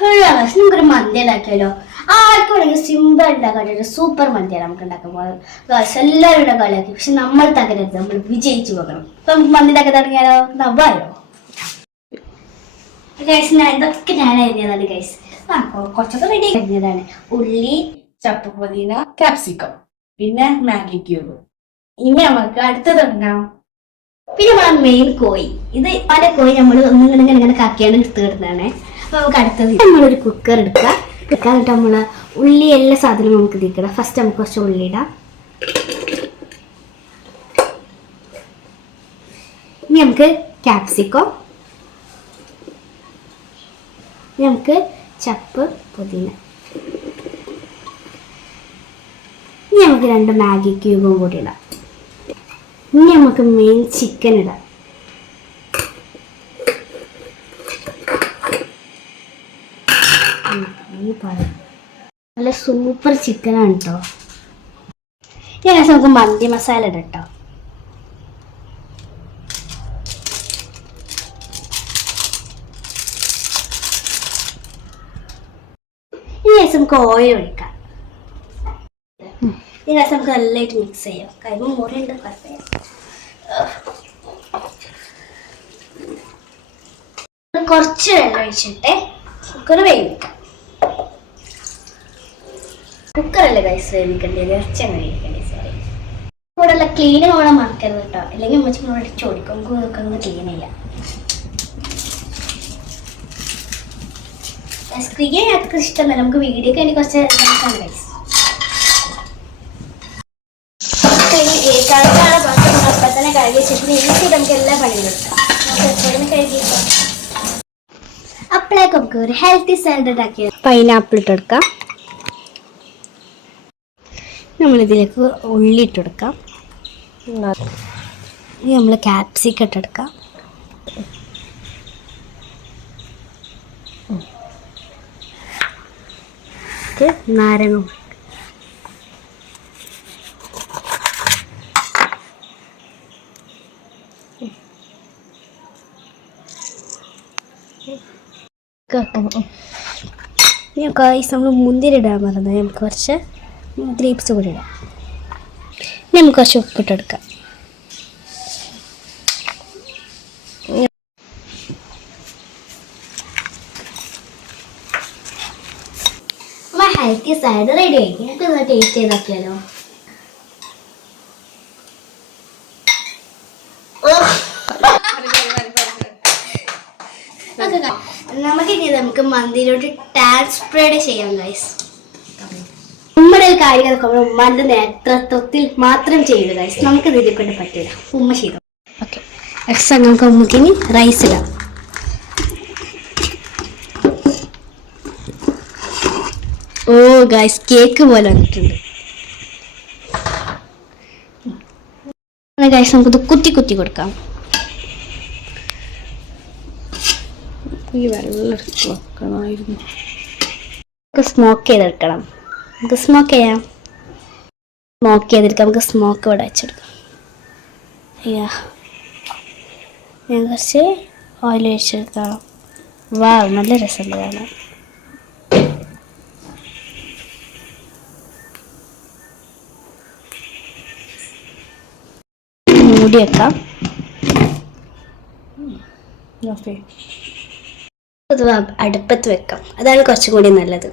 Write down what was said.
നമുക്കൊരു മന്തി ഉണ്ടാക്കിയാലോ? ആർക്കും വേണമെങ്കിൽ സിമ്പിൾ ഉണ്ടാക്കാൻ സൂപ്പർ മന്തിയാണ് നമുക്ക് ഉണ്ടാക്കാൻ പോകുന്നത്. എല്ലാവരും കളിയാക്കി, പക്ഷെ നമ്മൾ തകരരുത്, നമ്മൾ വിജയിച്ചു പോകണം. അപ്പൊ നമുക്ക് മന്തി ഉണ്ടാക്കാൻ തുടങ്ങിയാലോ? നവായോ ഗൈസ്, ഇതൊക്കെ ഞാൻ എഴുതിയതാണ് ഗൈസ്. കുറച്ചൊക്കെ റെഡി കഴിഞ്ഞതാണ്. ഉള്ളി, ചപ്പ് പുതിന, ക്യാപ്സിക്കം, പിന്നെ മാഗി ക്യൂബ്. ഇനി നമുക്ക് അടുത്തത് ഉണ്ടാവും. പിന്നെ നമ്മളെ മെയിൻ കോഴി. ഇത് പല കോഴി നമ്മൾ ഒന്നിങ്ങനെ കാക്കിയാണ് എടുത്ത് കിട്ടുന്നതാണ്. അപ്പൊ നമുക്ക് അടുത്തത് നമ്മളൊരു കുക്കർ എടുക്കുക. എന്നിട്ട് നമ്മള് ഉള്ളി എല്ലാ സാധനവും നമുക്ക് തീക്കണം. ഫസ്റ്റ് നമുക്ക് കുറച്ച് ഉള്ളി ഇടാം. ഇനി നമുക്ക് ക്യാപ്സിക്കം, ഇനി നമുക്ക് ചപ്പ് പുതിന, ഇനി നമുക്ക് 2 മാഗി ക്യൂബും കൂടി ഇടാം. ഇനി നമുക്ക് മെയിൻ ചിക്കൻ ഇടാം. നല്ല സൂപ്പർ ചിക്കനാണ് കേട്ടോ. ഇനി നമുക്ക് മന്തി മസാല ഇടാം കേട്ടോ. ഇനി നമുക്ക് ഓയിൽ ഒഴിക്കാം. ഈ രസം നമുക്ക് നല്ലതായിട്ട് മിക്സ് ചെയ്യാം. കൈമ മുറിയുണ്ട്, കുഴപ്പമില്ല. കുറച്ച് വെള്ളം ഒഴിച്ചിട്ട് കുക്കർ വേവിക്കാം. കുക്കറല്ലേ ഗൈസ് വേവിക്കേണ്ടത്, ഇറച്ചി വേവിക്കേണ്ടത്. സോറി, ഇവിടെ ഉള്ള ക്ലീൻ വേണം മറക്കരുത് കേട്ടോ, അല്ലെങ്കിൽ അമ്മച്ചി ഇവിടെ അടിച്ചു കൊടുക്കും. നമുക്ക് ക്ലീൻ ചെയ്യാം. ക്ലീൻ ഞങ്ങൾക്ക് ഇഷ്ടമല്ല, നമുക്ക് വീഡിയോ ഒക്കെ കുറച്ച് ഇതാക്കാണ് ഗൈസ്. കഴുകാനുള്ള പാത്രം അപ്പം തന്നെ കഴുകിയ ശേഷം ഈസി നമുക്ക് എല്ലാ പണിയും എടുക്കാം. കഴുകിക്കാം. അപ്പോഴേക്ക് നമുക്ക് ഒരു ഹെൽത്തി സാലഡ് ഉണ്ടാക്കിയത്. പൈനാപ്പിൾ ഇട്ടെടുക്കാം. നമ്മളിതിലേക്ക് ഉള്ളി ഇട്ടെടുക്കാം. ഇനി നമ്മൾ ക്യാപ്സിക്കം ഇട്ടെടുക്കാം. നാരങ്ങ, നമ്മൾ മുന്തിരി ഇടാൻ പറഞ്ഞത്, നമുക്ക് കുറച്ച് ഗ്രേപ്സ് കൂടി ഇടാം. നമുക്ക് കുറച്ച് ഉപ്പിട്ടെടുക്കാം. ഹെൽത്തി സാലഡ് റെഡി ആയി. ഞങ്ങൾക്ക് ടേസ്റ്റ് ചെയ്താക്കിയാലോ? നമുക്ക് മന്തിയിലോട്ട് ട്രാൻസ്ഫർ ചെയ്യാം ഗൈസ്. നമ്മുടെ ഒരു കാര്യം ഉമ്മാന്റെ നേതൃത്വത്തിൽ മാത്രം ചെയ്തു ഗൈസ്. നമുക്ക് ഇതിനെ കൊണ്ട് പറ്റില്ല, ഉമ്മ ചെയ്തു. ഓക്കെ, എക്സ്ട്രാ നമുക്ക് നമുക്കിനി റൈസ് ഇടാം. ഓ ഗൈസ്, കേക്ക് പോലെ വന്നിട്ടുണ്ട് ഗൈസ്. നമുക്കിത് കുത്തി കുത്തി കൊടുക്കാം. ഈ വെള്ളം എടുത്ത് വെക്കണമായിരുന്നു. സ്മോക്ക് ചെയ്തെടുക്കണം. നമുക്ക് സ്മോക്ക് ചെയ്യാം. സ്മോക്ക് ചെയ്തെടുക്കാം. നമുക്ക് സ്മോക്ക് ഇവിടെ വെച്ചെടുക്കാം. അയ്യാ, ഞാൻ കുറച്ച് ഓയിൽ ഒഴിച്ചെടുക്കാം. വാ, നല്ല രസമുണ്ട് കാണാൻ. മൂടി വെക്കാം. അടുപ്പത്ത് വെക്കാം, അതാണ് കുറച്ചും കൂടി നല്ലത്.